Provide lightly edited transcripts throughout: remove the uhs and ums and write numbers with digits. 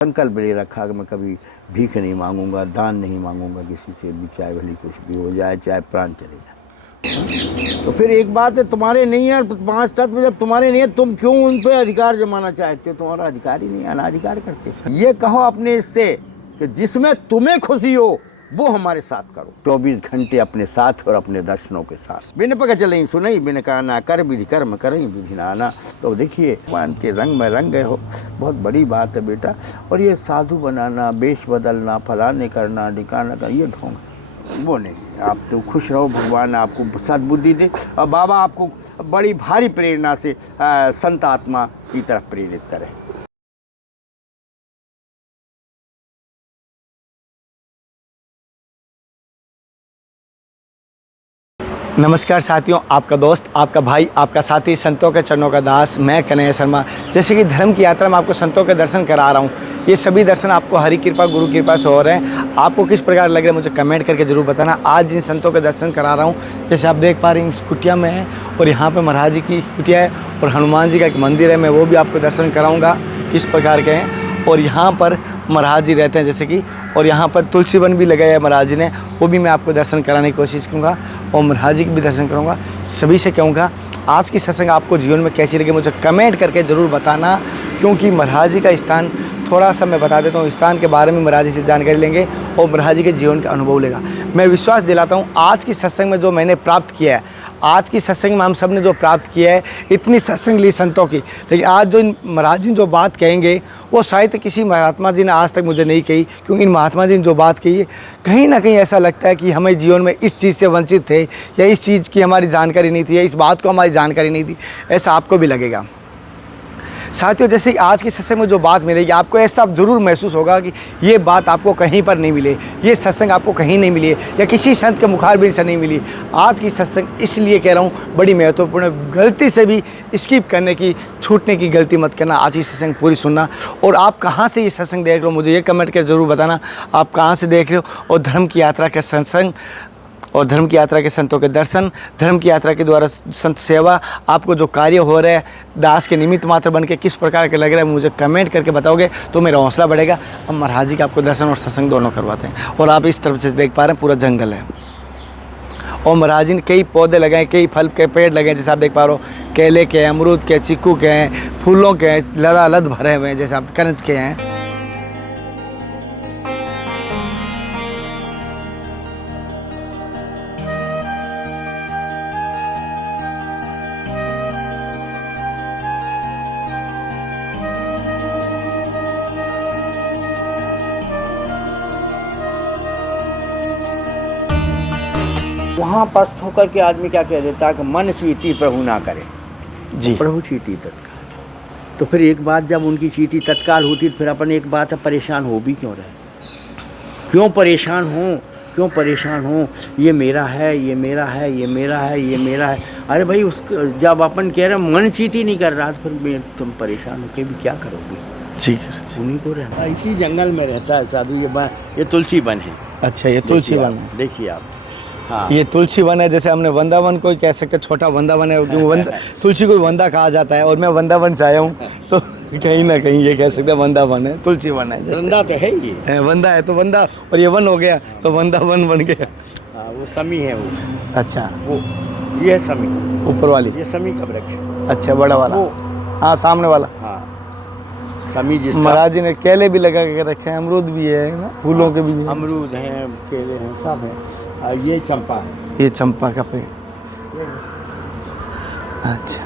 संकल्प ले रखा कि मैं कभी भीख नहीं मांगूंगा, दान नहीं मांगूंगा किसी से भी, चाहे भले कुछ भी हो जाए, चाहे प्राण चले जाए। तो फिर एक बात है, तुम्हारे नहीं है 5 तत्व, जब तुम्हारे नहीं है तुम क्यों उन पे अधिकार जमाना चाहते हो? तुम्हारा अधिकार ही नहीं, अनाधिकार करते। ये कहो अपने इससे कि जिसमें तुम्हें खुशी हो वो हमारे साथ करो। 24 घंटे अपने साथ और अपने दर्शनों के साथ। बिन पग चले सुनई, बिन कहना कर, विधि कर्म करई विधि नाना। तो देखिए भगवान के रंग में रंग गए हो, बहुत बड़ी बात है बेटा। और ये साधु बनाना, वेश बदलना, फलाने करना, ढिकाना करना, ये ढोंग वो नहीं। आप तो खुश रहो, भगवान आपको सद्बुद्धि दे। और बाबा आपको बड़ी भारी प्रेरणा से संत आत्मा की तरफ प्रेरित करे। नमस्कार साथियों, आपका दोस्त, आपका भाई, आपका साथी, संतों के चरणों का दास, मैं कन्हैया शर्मा। जैसे कि धर्म की यात्रा में आपको संतों के दर्शन करा रहा हूँ, ये सभी दर्शन आपको हरि कृपा, गुरु कृपा से हो रहे हैं। आपको किस प्रकार लग रहे हैं मुझे कमेंट करके ज़रूर बताना। आज जिन संतों के दर्शन करा रहा हूँ, जैसे आप देख पा रहे हैं इस कुटिया में है, और यहाँ पर महाराज जी की कुटिया है, और हनुमान जी का एक मंदिर है, मैं वो भी आपको दर्शन कराऊँगा किस प्रकार के हैं। और यहाँ पर महाराज जी रहते हैं जैसे कि, और यहाँ पर तुलसी वन भी लगाया है महाराज जी ने, वो भी मैं आपको दर्शन कराने की कोशिश करूँगा, और महाराज जी के भी दर्शन करूँगा। सभी से कहूँगा आज की सत्संग आपको जीवन में कैसी लगी मुझे कमेंट करके ज़रूर बताना, क्योंकि महाराज जी का स्थान थोड़ा सा मैं बता देता हूँ, स्थान के बारे में महाराज जी से जानकारी लेंगे और महाराज जी के जीवन का अनुभव लेगा। मैं विश्वास दिलाता हूँ आज की सत्संग में जो मैंने प्राप्त किया है, आज की सत्संग में हम सब ने जो प्राप्त किया है, इतनी सत्संग ली संतों की, लेकिन आज जो इन महाराज जी जो बात कहेंगे वो शायद किसी महात्मा जी ने आज तक मुझे नहीं कही, क्योंकि इन महात्मा जी ने जो बात कही है कहीं ना कहीं ऐसा लगता है कि हमें जीवन में इस चीज़ से वंचित थे, या इस चीज़ की हमारी जानकारी नहीं थी, या इस बात को हमारी जानकारी नहीं थी, ऐसा आपको भी लगेगा। साथियों, जैसे कि आज की सत्संग में जो बात मिलेगी आपको ऐसा ज़रूर महसूस होगा कि ये बात आपको कहीं पर नहीं मिले, ये सत्संग आपको कहीं नहीं मिली है, या किसी संत के मुखारबिन से नहीं मिली। आज की सत्संग इसलिए कह रहा हूँ बड़ी महत्वपूर्ण, गलती से भी स्किप करने की, छूटने की गलती मत करना। आज की सत्संग पूरी सुनना। और आप कहाँ से ये सत्संग देख रहे हो मुझे ये कमेंट कर ज़रूर बताना, आप कहाँ से देख रहे हो। और धर्म की यात्रा के सत्संग और धर्म की यात्रा के संतों के दर्शन, धर्म की यात्रा के द्वारा संत सेवा, आपको जो कार्य हो रहा है दास के निमित्त मात्र बन के किस प्रकार के लग रहा है मुझे कमेंट करके बताओगे तो मेरा हौसला बढ़ेगा। हम महाराज जी का आपको दर्शन और सत्संग दोनों करवाते हैं। और आप इस तरफ से देख पा रहे हैं पूरा जंगल है, और महाराज जी ने कई पौधे लगाए, कई फल के पेड़ लगे, जैसे आप देख पा रहे हो, केले के, अमरूद के, चीकू के हैं, फूलों के हैं, लदालद भरे हुए हैं, जैसे आप करंज के हैं। वहाँ पस्त होकर के आदमी क्या कह देता है कि मन चीती प्रभु ना करे जी, प्रभु चीती तत्काल। तो फिर एक बात, जब उनकी चीती तत्काल होती तो फिर अपन एक बात है, परेशान हो भी क्यों रहे? क्यों परेशान हो? क्यों परेशान हो? ये मेरा है, ये मेरा है, ये मेरा है, ये मेरा है। अरे भाई उसको जब अपन कह रहे हैं मन चीती नहीं कर रहा तो फिर तुम परेशान होकर भी क्या करोगे? जी, उन्हीं को रहना। इसी जंगल में रहता है साधु। ये तुलसी वन है। अच्छा, ये तुलसी वन है। देखिए आप, हाँ, ये तुलसी वन है। जैसे हमने वृंदावन को कह सकते, छोटा वृंदावन है, क्योंकि तुलसी को वंदा कहा जाता है, और मैं वृंदावन से आया हूँ तो कहीं ना कहीं ये कह सकते हैं वृंदावन है, तुलसी वन है। वृंदा तो है ये, वंदा है तो वंदा, और ये वन हो गया तो वृंदावन बन गया। हाँ, वो समी है वो। अच्छा, वो ये है समी, ऊपर वाली, ये समी का वृक्ष। अच्छा, बड़ा वाला, वो हाँ, सामने वाला। हाँ, समी जिसका। महाराज जी ने केले भी लगा के रखे हैं, अमरूद भी है ना, फूलों के भी है। अमरूद हैं, केले हैं, सब हैं। और ये चंपा है, ये चंपा का पेड़। अच्छा,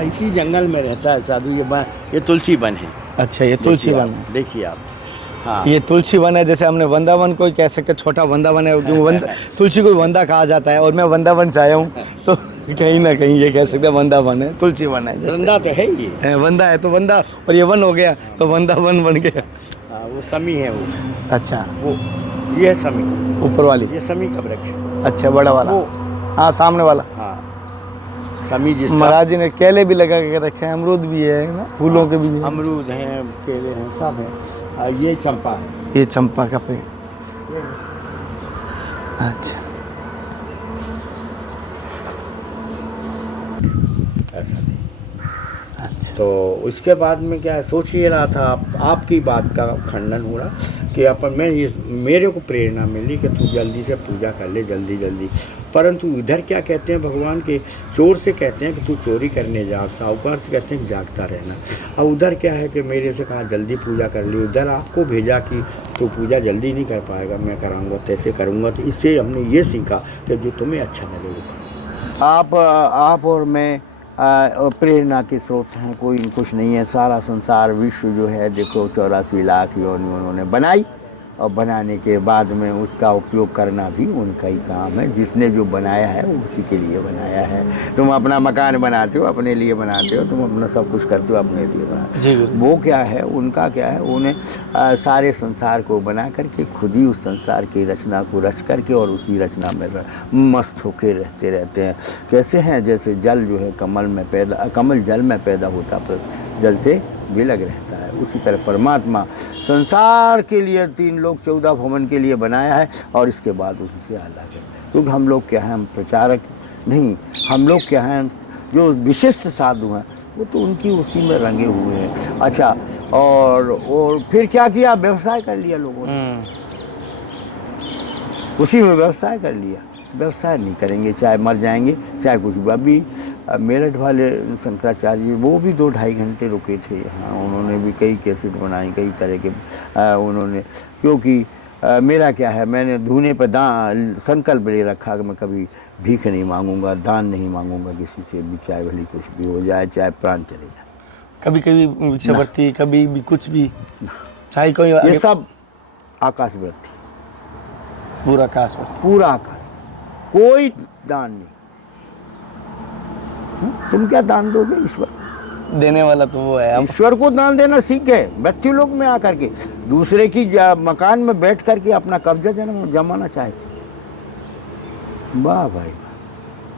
इसी जंगल में रहता है साधु। ये तुलसी वन है। अच्छा, ये तुलसी वन है। देखिए आप, हाँ, ये तुलसी वन है। जैसे हमने वृंदावन को कह सकते, छोटा वृंदावन है, क्योंकि तुलसी को वंदा कहा जाता है, और मैं वृंदावन से आया हूँ तो कहीं ना कहीं ये कह सकते हैं वृंदावन है, तुलसी वन है। वृंदा तो है ये, वंदा है तो वंदा, और ये वन हो गया तो वृंदावन बन गया। हाँ, वो समी है वो। अच्छा, वो ये है समी, ऊपर वाली, ये समी का वृक्ष। अच्छा, बड़ा वाला, वो हाँ, सामने वाला। हाँ, समी जिसका। महाराज जी ने केले भी लगा के रखे हैं, अमरूद भी है ना, फूलों के भी है। अमरूद हैं, केले हैं, सब हैं। और ये चंपा है, ये चंपा का पेड़। अच्छा, ऐसा नहीं। अच्छा, तो उसके बाद में क्या है, सोच ही रहा था आपकी बात का खंडन हो रहा कि मैं ये मेरे को प्रेरणा मिली कि तू जल्दी से पूजा कर ले, जल्दी जल्दी। परंतु इधर क्या कहते हैं भगवान के, चोर से कहते हैं कि तू चोरी करने जा, साहूकार से कहते हैं जागता रहना। अब उधर क्या है कि मेरे से कहा जल्दी पूजा कर ली, उधर आपको भेजा कि तू पूजा जल्दी नहीं कर पाएगा, मैं कराऊंगा, तैसे करूंगा। तो इससे हमने ये सीखा कि जो तुम्हें अच्छा लगे वो करो। आप और मैं प्रेरणा के स्रोत हैं, कोई कुछ नहीं है। सारा संसार विश्व जो है देखो 84 लाख योनि उन्होंने बनाई, और बनाने के बाद में उसका उपयोग करना भी उनका ही काम है। जिसने जो बनाया है वो उसी के लिए बनाया है। तुम अपना मकान बनाते हो अपने लिए बनाते हो, तुम अपना सब कुछ करते हो अपने लिए बनाते हो। वो क्या है, उनका क्या है, उन्हें सारे संसार को बना करके खुद ही उस संसार की रचना को रच करके और उसी रचना में मस्त होकर रहते हैं। कैसे हैं, जैसे जल जो है कमल जल में पैदा होता पर जल से विलग रहता है, उसी तरह परमात्मा संसार के लिए 3 लोक 14 भवन के लिए बनाया है, और इसके बाद उससे अलग है। क्योंकि हम लोग क्या हैं, हम प्रचारक नहीं, हम लोग क्या हैं, जो विशिष्ट साधु हैं वो तो उनकी उसी में रंगे हुए हैं। अच्छा, और फिर क्या किया, व्यवसाय कर लिया लोगों ने, उसी में व्यवसाय कर लिया। व्यवसाय नहीं करेंगे, चाहे मर जाएंगे चाहे कुछ। अभी मेरठ वाले शंकराचार्य वो भी 2-2.5 घंटे रुके थे यहाँ। उन्होंने भी कई कैसेट बनाई, कई तरह के उन्होंने, क्योंकि मेरा क्या है, मैंने धूने पर संकल्प ले रखा कि मैं कभी भीख नहीं मांगूंगा, दान नहीं मांगूंगा किसी से भी, चाहे भले कुछ भी हो जाए, चाहे प्राण चले जाए। कभी कभी भिक्षावृत्ति, कभी भी कुछ भी, चाहे कोई, ये सब आकाशवृत्ति, पूरा आकाशवृत्ति, पूरा आकाश, कोई दान नहीं। तुम क्या दान दोगे, ईश्वर देने वाला तो वो है। ईश्वर को दान देना सीखे मृत्यु लोक में आकर के, दूसरे की मकान में बैठ करके अपना कब्जा जमाना चाहते। वाह भाई,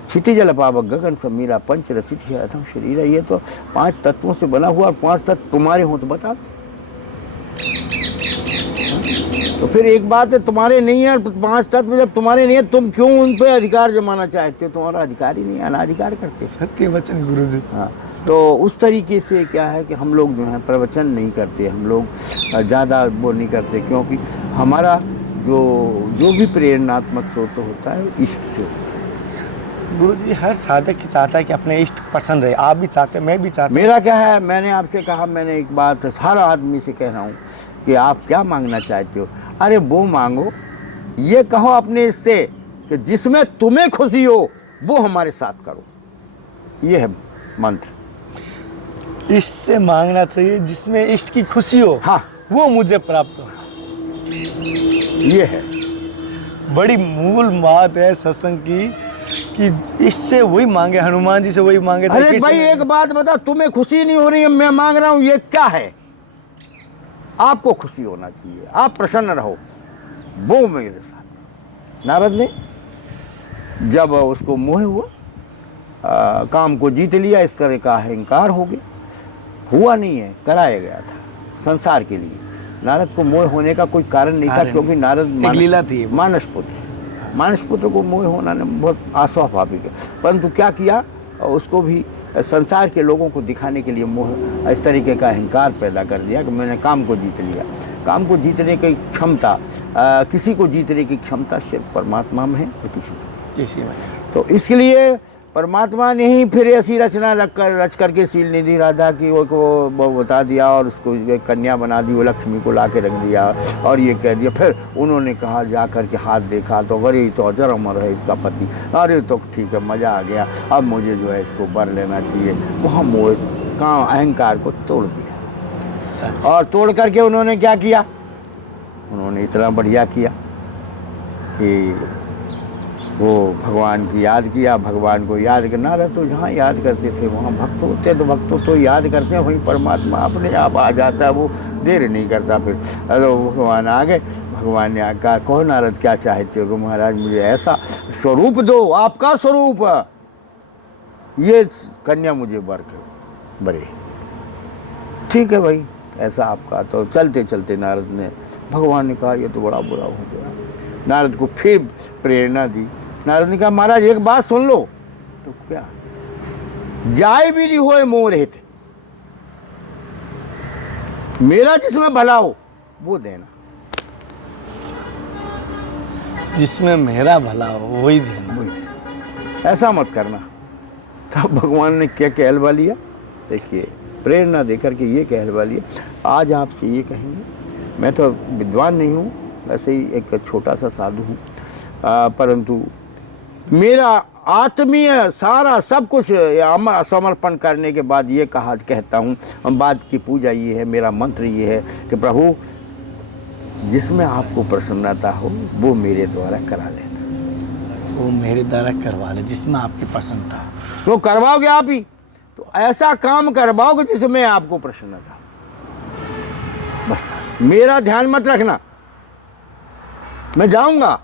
क्षिति जल पावक गगन समीरा पंच रचित है अथम शरीर। ये तो 5 तत्वों से बना हुआ, और 5 तत्व तुम्हारे हो तो बता दो। तो फिर एक बात है, तुम्हारे नहीं है 5 तत्व जब तुम्हारे नहीं है, तुम क्यों उन पे अधिकार जमाना चाहते हो? तुम्हारा अधिकार ही नहीं, अनाधिकार करते। सत्य वचन गुरुजी। हाँ, तो उस तरीके से क्या है कि हम लोग जो है प्रवचन नहीं करते, हम लोग ज़्यादा वो नहीं करते, क्योंकि हमारा जो भी प्रेरणात्मक स्रोत होता है इष्ट से होता है। गुरुजी, हर साधक की चाहता है कि अपने इष्ट प्रसन्न रहे। आप भी चाहते हैं, मैं भी चाहता हूँ। मेरा क्या है, मैंने आपसे कहा, मैंने एक बात सारा आदमी से कह रहा हूँ कि आप क्या मांगना चाहते हो? अरे वो मांगो, ये कहो अपने इससे कि जिसमें तुम्हें खुशी हो वो हमारे साथ करो। ये है मंत्र। इससे मांगना चाहिए जिसमें इष्ट की खुशी हो, हाँ, वो मुझे प्राप्त हो। ये है बड़ी मूल बात है सत्संग की, कि इससे वही मांगे, हनुमान जी से वही मांगे। अरे भाई एक बात बता, तुम्हें खुशी नहीं हो रही है, मैं मांग रहा हूँ, ये क्या है? आपको खुशी होना चाहिए, आप प्रसन्न रहो, वो मेरे साथ। नारद ने जब उसको मोह हुआ, काम को जीत लिया, इस तरह का अहंकार हो गया, हुआ नहीं है, कराया गया था संसार के लिए। नारद को मोह होने का कोई कारण नहीं था, क्योंकि नारद लीला थी, मानस पुत्र। मानस पुत्र को मोह होना बहुत अस्वाभाविक है, परंतु क्या किया, उसको भी संसार के लोगों को दिखाने के लिए मोह, इस तरीके का अहंकार पैदा कर दिया कि मैंने काम को जीत लिया। काम को जीतने की क्षमता, किसी को जीतने की क्षमता सिर्फ परमात्मा में है, तो किसी में। तो इसलिए परमात्मा ने ही फिर ऐसी रचना रच करके शील निधि राधा की वो बता दिया, और उसको एक कन्या बना दी, वो लक्ष्मी को ला के रख दिया, और ये कह दिया। फिर उन्होंने कहा, जा कर के हाथ देखा तो अरे तो अजर अमर है इसका पति, अरे तो ठीक है, मज़ा आ गया, अब मुझे जो है इसको बर लेना चाहिए। वहाँ मोह का अहंकार को तोड़ दिया, और तोड़ करके उन्होंने क्या किया, उन्होंने इतना बढ़िया किया कि वो भगवान की याद किया, भगवान को याद करना रहे। तो जहाँ याद करते थे वहाँ भक्त होते, तो भक्तों तो याद करते हैं, वहीं परमात्मा अपने आप आ जाता है, वो देर नहीं करता। फिर अरे भगवान आ गए, भगवान ने कहा, कहो नारद क्या चाहते हो? महाराज मुझे ऐसा स्वरूप दो, आपका स्वरूप, ये कन्या मुझे बर करो, बरे। ठीक है भाई, ऐसा आपका। तो चलते चलते नारद ने, भगवान ने कहा ये तो बड़ा बुरा हो गया। नारद को फिर प्रेरणा दी। नारद ने कहा, महाराज एक बात सुन लो। तो क्या? जाय भी नहीं होए मोह रहित, मेरा जिसमें भला हो वो देना, जिसमें मेरा भला हो वही देना। वही देना, ऐसा मत करना। तब भगवान ने क्या कहलवा लिया, देखिए प्रेरणा देकर के ये कहलवा लिया। आज आपसे ये कहेंगे, मैं तो विद्वान नहीं हूँ, वैसे ही एक छोटा सा साधु हूँ, परंतु मेरा आत्मीय सारा सब कुछ समर्पण करने के बाद ये कहता हूँ, बात की पूजा ये है, मेरा मंत्र ये है कि प्रभु जिसमें आपको प्रसन्नता हो वो मेरे द्वारा करा लेना। वो मेरे द्वारा करवा ले जिसमें आपकी प्रसन्नता हो। वो करवाओगे आप ही, तो ऐसा काम करवाओगे जिसमें आपको प्रसन्नता हो। बस मेरा ध्यान मत रखना, मैं जाऊंगा,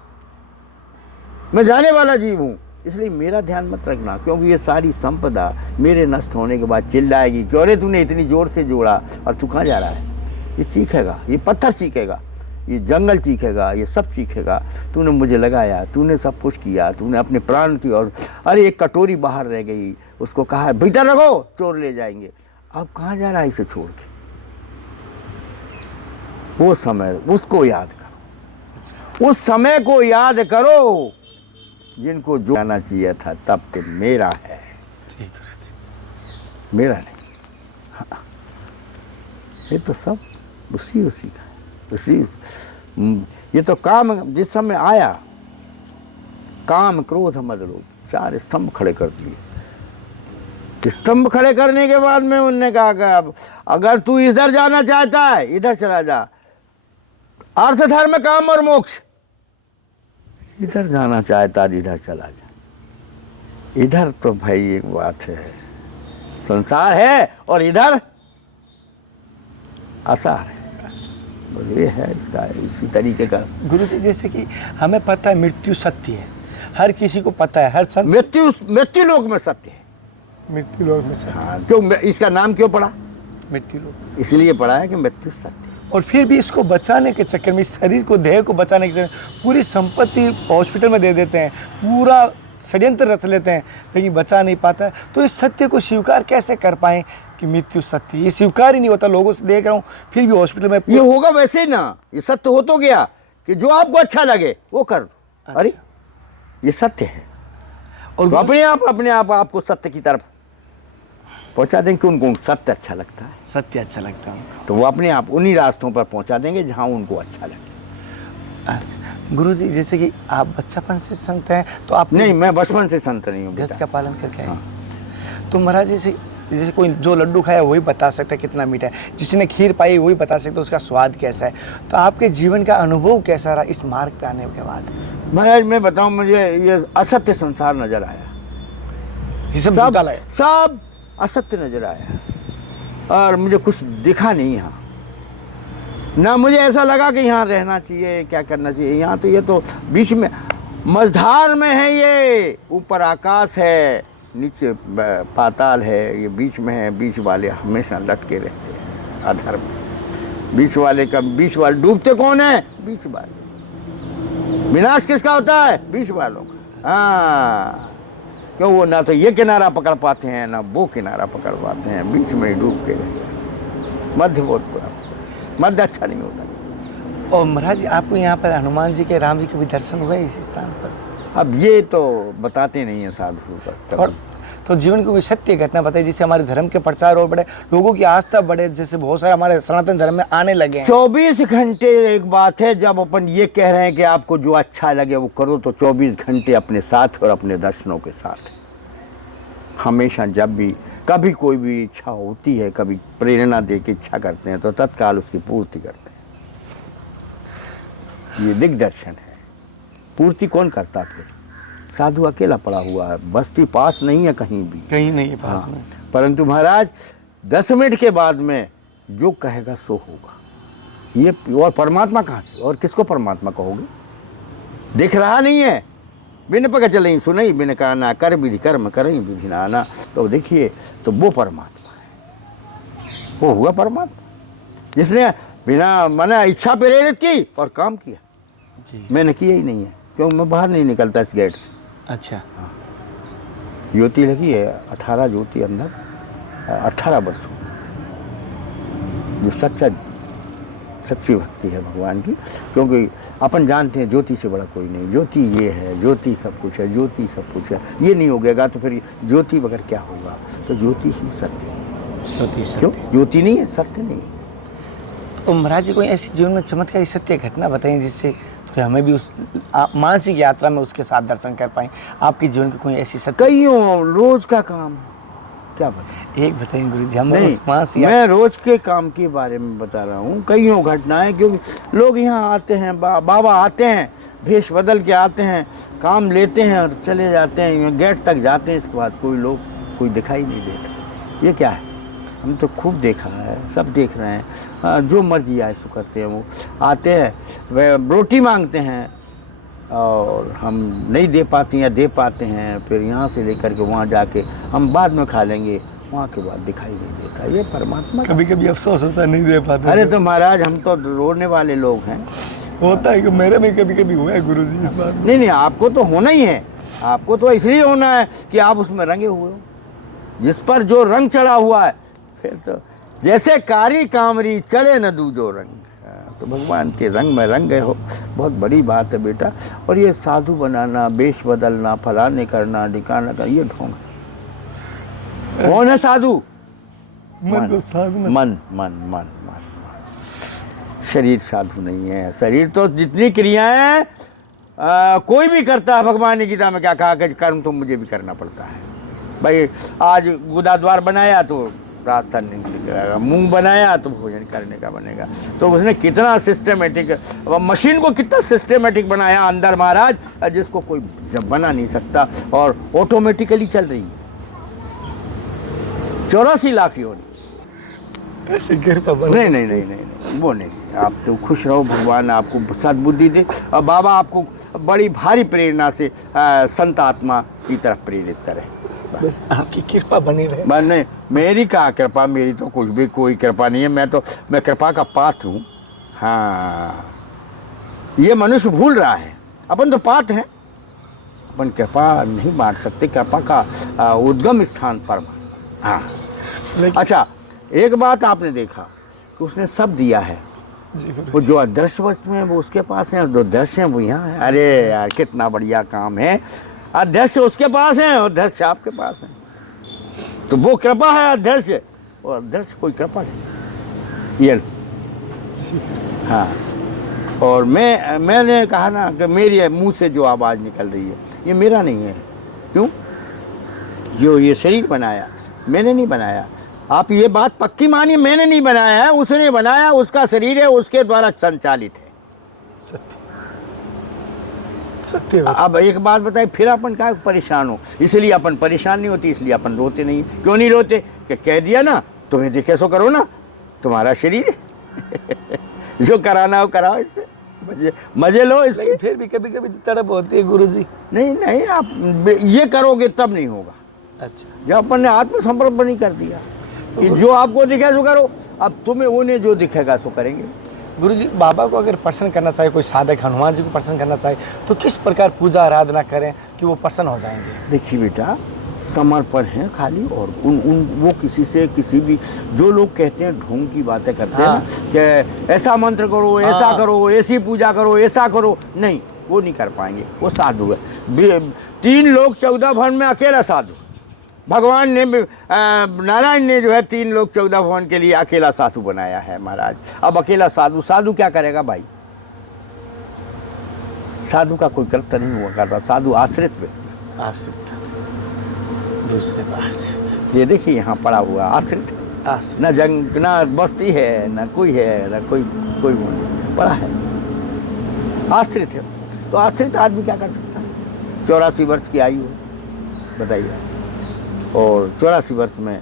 मैं जाने वाला जीव हूँ, इसलिए मेरा ध्यान मत रखना, क्योंकि ये सारी संपदा मेरे नष्ट होने के बाद चिल्लाएगी कि अरे तूने इतनी जोर से जोड़ा और तू कहाँ जा रहा है। ये चीखेगा, ये पत्थर चीखेगा, ये जंगल चीखेगा, ये सब चीखेगा, तूने मुझे लगाया, तूने सब कुछ किया, तूने अपने प्राण की। और अरे एक कटोरी बाहर रह गई, उसको कहा है भीतर रखो, चोर ले जाएंगे। अब कहाँ जा रहा है इसे छोड़ के। वो समय उसको याद करो, उस समय को याद करो जिनको जो जाना चाहिए था, तब तो मेरा है, मेरा नहीं। हाँ। ये तो सब उसी का है, उसी। ये तो काम जिस समय आया, काम क्रोध मद लोभ, 4 स्तंभ खड़े कर दिए। स्तंभ खड़े करने के बाद में उनने कहा कि अब अगर तू इधर जाना चाहता है इधर चला जा, अर्थ धर्म काम और मोक्ष, इधर जाना चाहता है इधर चला जा। इधर तो भाई एक बात है, संसार है और इधर आसार है, ये है इसका इसी तरीके का। गुरु जी जैसे कि हमें पता है मृत्यु सत्य है, हर किसी को पता है, हर संत मृत्यु लोक में सत्य है। मृत्यु लोक में सत्य। हाँ, क्यों इसका नाम क्यों पड़ा? मृत्यु लोक इसलिए पड़ा है कि मृत्यु सत्य है। और फिर भी इसको बचाने के चक्कर में, इस शरीर को, देह को बचाने के चक्कर में पूरी संपत्ति हॉस्पिटल में दे देते हैं, पूरा षड्यंत्र रच लेते हैं, लेकिन बचा नहीं पाता है। तो इस सत्य को स्वीकार कैसे कर पाएं कि मृत्यु सत्य, ये स्वीकार ही नहीं होता। लोगों से देख रहा हूँ फिर भी हॉस्पिटल में ये होगा वैसे ही ना, ये सत्य हो तो गया कि जो आपको अच्छा लगे वो कर। अच्छा। अरे ये सत्य है, और तो अपने आप आपको सत्य की तरफ पहुंचा देंगे कि उनको सत्य अच्छा लगता है, सत्य अच्छा लगता है उनको, तो वो अपने आप उन्हीं रास्तों पर पहुंचा देंगे जहां उनको अच्छा लगे। गुरु जी जैसे कि आप बच्चापन से संत हैं, तो आप नहीं, मैं बचपन से संत नहीं हूँ व्रत बेटा। का पालन करके आए। तो महाराज जैसे कोई जो लड्डू खाया वही बता सकता है कितना मीठा है, जिसने खीर पाई वही बता सकता है उसका स्वाद कैसा है। तो आपके जीवन का अनुभव कैसा रहा इस मार्ग पे आने के बाद? महाराज मैं बताऊं, मुझे ये असत्य संसार नजर आया, ये सब असत्य नजर आया, और मुझे कुछ दिखा नहीं यहाँ ना। मुझे ऐसा लगा कि यहाँ रहना चाहिए, क्या करना चाहिए। यहाँ तो ये तो बीच में मझधार में है, ये ऊपर आकाश है, नीचे पाताल है, ये बीच में है। बीच वाले हमेशा लटके रहते हैं अधर्म में। बीच वाले डूबते कौन है? बीच वाले। विनाश किसका होता है? बीच वालों का। हाँ, क्यों वो ना तो ये किनारा पकड़ पाते हैं ना वो किनारा पकड़ पाते हैं, बीच में ही डूब के रहते हैं। मध्य बहुत बुरा, मध्य अच्छा नहीं होता। और महाराज आपको यहाँ पर हनुमान जी के, राम जी के भी दर्शन हुए इस स्थान पर? अब ये तो बताते नहीं है साधु बस। और तो जीवन की कोई सत्य घटना बताइए जिससे हमारे धर्म के प्रचार और बढ़े, लोगों की आस्था बढ़े, जैसे बहुत सारे हमारे सनातन धर्म में आने लगे हैं। 24 घंटे एक बात है, जब अपन ये कह रहे हैं कि आपको जो अच्छा लगे वो करो, तो 24 घंटे अपने साथ और अपने दर्शनों के साथ हमेशा। जब भी कभी कोई भी इच्छा होती है, कभी प्रेरणा दे के इच्छा करते हैं, तो तत्काल उसकी पूर्ति करते हैं। ये दिग्दर्शन है। पूर्ति कौन करता? फिर साधु अकेला पड़ा हुआ है, बस्ती पास नहीं है कहीं भी, कहीं नहीं है पास में। परंतु महाराज 10 मिनट के बाद में जो कहेगा सो होगा। ये और परमात्मा कहाँ से, और किसको परमात्मा कहोगे? दिख रहा नहीं है। बिन पक चले सुनई, बिन कहा ना कर विधि कर्म करई विधि ना आना। तो देखिए, तो वो परमात्मा है, वो हुआ परमात्मा जिसने बिना मना इच्छा प्रेरित की और काम किया। मैंने किया ही नहीं है, क्यों? मैं बाहर नहीं निकलता इस गेट से। अच्छा। हाँ, ज्योति लगी है, 18 ज्योति अंदर, 18 वर्ष हो। जो सच्ची भक्ति है भगवान की। क्योंकि अपन जानते हैं ज्योति से बड़ा कोई नहीं, ज्योति ये है, ज्योति सब कुछ है, ज्योति सब कुछ है। ये नहीं होगा तो फिर ज्योति बगैर क्या होगा? तो ज्योति ही सत्य है। क्यों? ज्योति नहीं है, सत्य नहीं है। तो महाराज जी कोई ऐसी जीवन में चमत्कारी सत्य घटना बताएं जिससे तो हमें भी उस मानसिक यात्रा में उसके साथ दर्शन कर पाएं। आपके जीवन की कोई ऐसी सत्य? कईयों रोज का काम, क्या बताएं? एक बताएं गुरु जी, हम नहीं, उस मानसिक मैं रोज के काम के बारे में बता रहा हूँ। कईयों घटनाएं, क्योंकि लोग यहाँ आते हैं, बाबा आते हैं, भेष बदल के आते हैं, काम लेते हैं और चले जाते हैं, गेट तक जाते हैं, इसके बाद कोई दिखाई नहीं देता। ये क्या है? हम तो खूब देखा है, सब देख रहे हैं। हाँ, जो मर्जी आए सो करते हैं। वो आते हैं, वे रोटी मांगते हैं और हम नहीं दे पाते या दे पाते हैं, फिर यहाँ से लेकर के वहाँ जाके हम बाद में खा लेंगे, वहाँ के बाद दिखाई नहीं देता। ये परमात्मा कभी कभी अफसोस होता है नहीं दे पाते। अरे तो महाराज हम तो रोने वाले लोग हैं। होता है कि मेरे में कभी कभी हुआ है गुरु जी इस बात। नहीं, आपको तो होना ही है। आपको तो इसलिए होना है कि आप उसमें रंगे हुए हो। जिस पर जो रंग चढ़ा हुआ है, फिर तो जैसे कारी कामरी चढ़े न दूजो रंग। तो भगवान के रंग में रंग गए हो, बहुत बड़ी बात है बेटा। और ये साधु बनाना, वेश बदलना, फलाने करना, ढिकाना करना, ये ढोंग है। कौन है साधु? मन को साधु मन मन मन मन मन। शरीर साधु नहीं है। शरीर तो जितनी क्रियाएं हैं कोई भी करता है। भगवान ने गीता में क्या कहा कि कर्म तो मुझे भी करना पड़ता है। भाई आज गुदाद्वार बनाया तो रास्ता नहीं निकलेगा, मुंह बनाया तो भोजन करने का बनेगा। तो उसने कितना सिस्टमेटिक, मशीन को कितना सिस्टमेटिक बनाया अंदर महाराज, जिसको कोई जब बना नहीं सकता, और ऑटोमेटिकली चल रही है। 84 लाख योनि। ऐसे कृपा नहीं नहीं नहीं नहीं नहीं, वो नहीं। आप तो खुश रहो, भगवान आपको सद्बुद्धि दे। और बाबा आपको बड़ी भारी प्रेरणा से संत आत्मा की तरफ प्रेरित करे। बस आपकी कृपा बनी रहे। बस नहीं, मेरी क्या कृपा, मेरी तो कुछ भी कोई कृपा नहीं है। मैं कृपा का पात्र हूँ। हाँ, ये मनुष्य भूल रहा है, अपन तो पात्र हैं। अपन कृपा नहीं बांट सकते। कृपा का उद्गम स्थान परमात्मा। हाँ। अच्छा, एक बात आपने देखा कि उसने सब दिया है। वो जो अदृश्य वस्तु है वो उसके पास है, जो दृश्य है वो यहाँ है। अरे यार कितना बढ़िया काम है। अध्यक्ष उसके पास है और अध्यक्ष आपके पास है। तो वो कृपा है अध्यक्ष, और अध्यक्ष कोई कृपा नहीं। ये हाँ। और मैंने कहा ना कि मेरे मुंह से जो आवाज़ निकल रही है ये मेरा नहीं है। क्यों? जो ये शरीर बनाया मैंने नहीं बनाया। आप ये बात पक्की मानिए, मैंने नहीं बनाया है, उसने बनाया, उसका शरीर है, उसके द्वारा संचालित है। सत्य। अब एक बात बताइए, फिर अपन क्या परेशान हो? इसलिए अपन परेशान नहीं होती, इसलिए अपन रोते नहीं। क्यों नहीं रोते? कि कह दिया ना, तुम्हें देखे सो करो ना, तुम्हारा शरीर जो कराना हो कराओ, इससे मजे लो इसके। फिर भी कभी कभी तड़प होती है गुरु जी। नहीं नहीं, आप ये करोगे तब नहीं होगा। अच्छा, जब अपन ने आत्मसमर्पण नहीं कर दिया कि जो आपको दिखे सो करो, अब तुम्हें उन्हें जो दिखेगा सो करेंगे। गुरु जी, बाबा को अगर प्रसन्न करना चाहे, कोई साधक हनुमान जी को प्रसन्न करना चाहे, तो किस प्रकार पूजा आराधना करें कि वो प्रसन्न हो जाएंगे? देखिए बेटा, समर्पण है खाली। और वो किसी से किसी भी, जो लोग कहते हैं ढोंग की बातें करते हैं ना कि ऐसा मंत्र करो, ऐसा करो, ऐसी पूजा करो, ऐसा करो, नहीं, वो नहीं कर पाएंगे। वो साधु है। 3 लोग 14 भवन में अकेला साधु। भगवान ने नारायण ने जो है 3 लोग 14 भवन के लिए अकेला साधु बनाया है महाराज। अब अकेला साधु क्या करेगा भाई? साधु का कोई कर्तव्य नहीं हुआ करता। साधु आश्रित व्यक्ति, आश्रित, दूसरे पर आश्रित। ये देखिए यहाँ पड़ा हुआ आश्रित है। न जंग, न बस्ती है, न कोई है, न कोई पड़ा है, आश्रित है। तो आश्रित आदमी क्या कर सकता है? 84 वर्ष की आयु बताइए, और 84 वर्ष में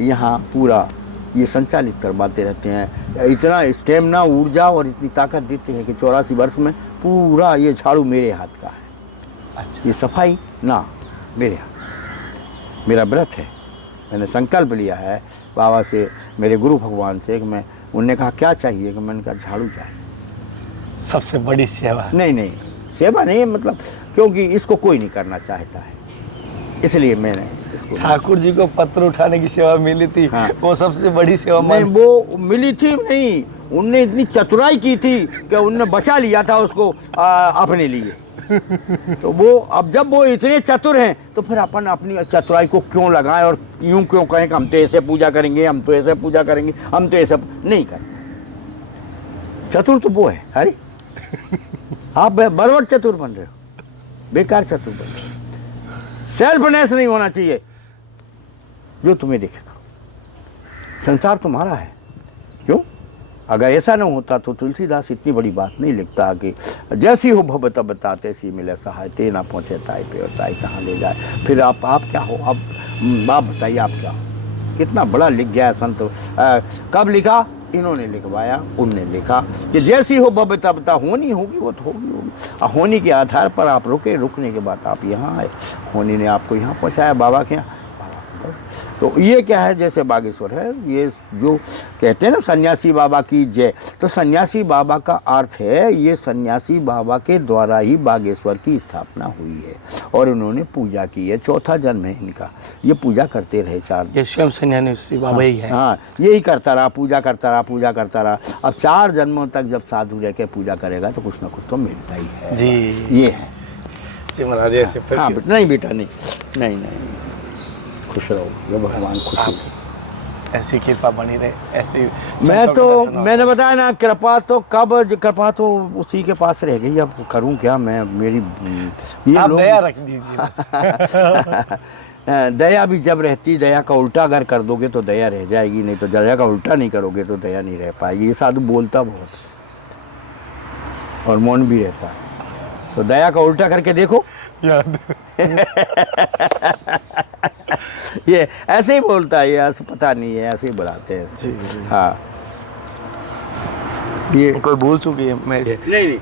यहाँ पूरा ये संचालित करवाते रहते हैं। इतना स्टेमिना, ऊर्जा और इतनी ताकत देते हैं कि 84 वर्ष में पूरा ये झाड़ू मेरे हाथ का है। अच्छा, ये सफाई ना मेरे हाथ, मेरा व्रत है। मैंने संकल्प लिया है बाबा से, मेरे गुरु भगवान से, कि मैं, उनने कहा क्या चाहिए, कि मैंने कहा झाड़ू चाहिए। सबसे बड़ी सेवा। नहीं, सेवा नहीं, मतलब क्योंकि इसको कोई नहीं करना चाहता है, इसलिए मैंने इसको। ठाकुर जी को पत्र उठाने की सेवा मिली थी, हाँ। वो सबसे बड़ी सेवा नहीं वो मिली थी नहीं, उनने इतनी चतुराई की थी कि उनने बचा लिया था उसको अपने लिए। तो वो अब जब वो इतने चतुर हैं तो फिर अपन अपनी चतुराई को क्यों लगाएं और यूं क्यों कहें कि हम तो ऐसे पूजा करेंगे, हम तो ऐसे पूजा करेंगे, हम तो ऐसा नहीं करें। चतुर तो वो है, अरे आप बरबर चतुर बन रहे हो, बेकार चतुर बन रहे हो। सेल्फनेस नहीं होना चाहिए, जो तुम्हें दिखेगा। संसार तुम्हारा है, क्यों? अगर ऐसा न होता तो तुलसीदास इतनी बड़ी बात नहीं लिखता कि जैसी हो भव तब ताते सी मिले सहाय, ते ना पहुँचे ताई पे और ताई कहाँ ले जाए। फिर आप क्या हो? अब आप बताइए आप क्या हो? कितना बड़ा लिख गया है संत। कब लिखा? इन्होंने लिखवाया, उनने लिखा कि जैसी हो भव तब ता, होनी होगी वो तो होगी होगी। होनी के आधार पर आप रुके, रुकने के बाद आप यहाँ आए, होनी ने आपको यहाँ पहुँचाया बाबा के यहाँ। तो ये क्या है, जैसे बागेश्वर है, ये जो कहते हैं ना सन्यासी बाबा की जय, तो सन्यासी बाबा का अर्थ है ये सन्यासी बाबा के द्वारा ही बागेश्वर की स्थापना हुई है और उन्होंने पूजा की है। चौथा जन्म है इनका, ये पूजा करते रहे 4 ये स्वयं सन्यासी बाबा ही है। हाँ, यही करता रहा, पूजा करता रहा, पूजा करता रहा। अब 4 जन्मों तक जब साधु रह के पूजा करेगा तो कुछ ना कुछ तो मिलता ही है जी। ये है जी महाराज ऐसे फिर हाँ नहीं बेटा नहीं नहीं नहीं, खुश रहो, ये भगवान खुश आप ऐसी कृपा बनी रहे, ऐसी मैं तो मैंने बताया ना, कृपा तो कृपा तो उसी के पास रह गई। अब करूं क्या मैं, मेरी ये आप लोग दया रख दीजिए बस। दया भी जब रहती, दया का उल्टा अगर कर दोगे तो दया रह जाएगी, नहीं तो दया का उल्टा नहीं करोगे तो दया नहीं रह पाएगी। ये साधु बोलता बहुत और मौन भी रहता है, तो दया का उल्टा करके देखो। याद ये ऐसे ही बोलता है, ये ऐसे पता नहीं है, ऐसे ही बढ़ाते हैं। जी, जी। हाँ ये कोई भूल चुकी है मैं नहीं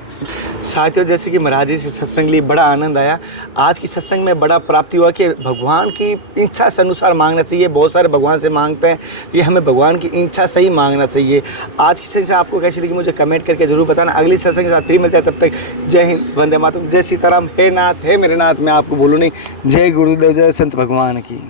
साथियों, जैसे कि महाराज जी से सत्संग लिए बड़ा आनंद आया। आज की सत्संग में बड़ा प्राप्ति हुआ कि भगवान की इच्छा से अनुसार मांगना चाहिए। बहुत सारे भगवान से मांगते हैं, ये हमें भगवान की इच्छा से ही मांगना चाहिए। आज की सत्संग आपको कैसी लगी मुझे कमेंट करके जरूर बताना। अगली सत्संग के साथ फिर मिलते हैं, तब तक जय हिंद, वंदे मातरम, जय सीताराम। हे नाथ, हे मेरे नाथ, मैं आपको बोलूँ नहीं। जय गुरुदेव, जय संत भगवान की।